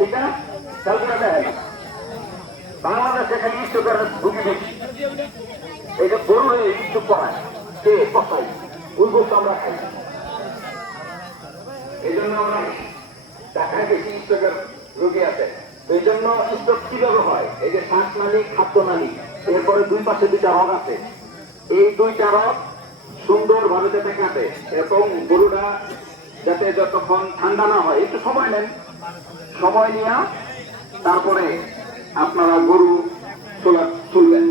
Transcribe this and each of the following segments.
ঠিক না? তারপরে দেখেন বাংলাদেশে খালি ইষ্টকের ভুগি বেশি। এই যে গরু হয়ে ইষ্টক করায় কে কষাই ওই গোষ্ঠ আমরা খাই, এই জন্য আমরা ঢাকায় বেশি ইষ্টকের রোগী আছে। এই জন্য ইষ্টক কিভাবে হয়? এই যে শ্বাস নালী, খাদ্য নালী, এরপরে দুই পাশে দুইটা রগ আছে, এই দুইটা রগ সুন্দরভাবে যাতে কাটে এবং গরুটা যাতে যতক্ষণ ঠান্ডা না হয়, একটু সময় নেন, সময় নিয়ে তারপরে আপনারা গরু চলবেন,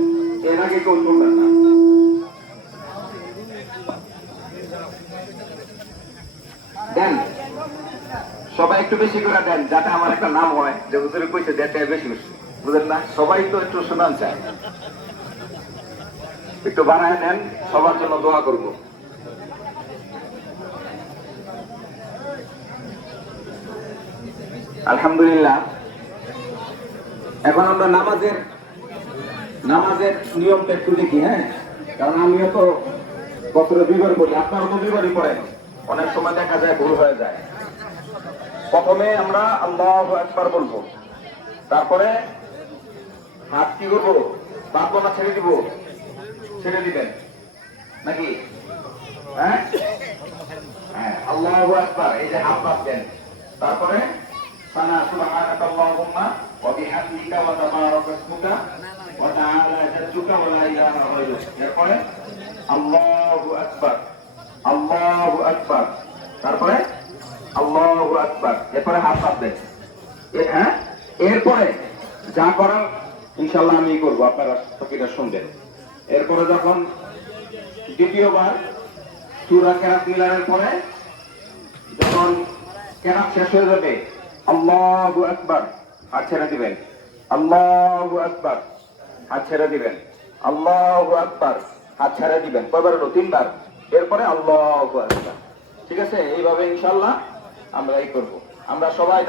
এর আগে কেউ চলবেন না। দেন সবাই একটু বেশি করে দেন, যাতে আমার একটা নাম হয় যে হুজুরে কইছে দেয় বেশি বেশি, বুঝলেন না? সবাই তো একটু শোনান চায়, একটু বাড়ায় দেন, সবার জন্য দোয়া করব। আলহামদুলিল্লাহ। এখন আমরা নামাজের নিয়মটা একটু দেখি, হ্যাঁ? কারণ আমিও তো বছরে দুইবার পড়ি, আপনারও তো দুইবারই পড়েন, অনেক সময় দেখা যায় ভুল হয়ে যায়। প্রথমে আমরা আল্লাহু আকবার বলবো, তারপরে হাত কি করবো, বাঁধবো না ছেড়ে দিব? ছেড়ে দিবেন নাকি? হ্যাঁ, আল্লাহু আকবার, এই যে হাত বাঁধবেন, তারপরে সানা সুবহানাকা আল্লাহুম্মা ওয়া বিহামদিকা ওয়া তাবারাকা ইসমুকা ওয়া তাআলা জাদ্দুকা ওয়া লা ইলাহা গায়রুক। এরপরে আল্লাহু আকবার, আল্লাহু আকবার, তারপরে আল্লাহু আকবার, এরপরে হাত বাঁধবেন। হ্যাঁ, এরপরে যা করার ইনশাআল্লাহ আমি করবো, আপনারা বাকিটা শুনবেন। এরপরে যখন দ্বিতীয়বার সূরা কেরাত মিলানোর পরে যখন কেরাত শেষ হয়ে যাবে, আল্লাহু আকবার, হাত ছেড়ে দিবেন, আল্লাহু আকবার, হাত ছেড়ে দিবেন, আল্লাহু আকবার, হাত ছেড়ে দিবেন। কয়বার হলো? 3 বার। এরপরে আল্লাহু আকবার। ঠিক আছে? এইভাবে ইনশাআল্লাহ আমরা এই করব। আমরা সবাই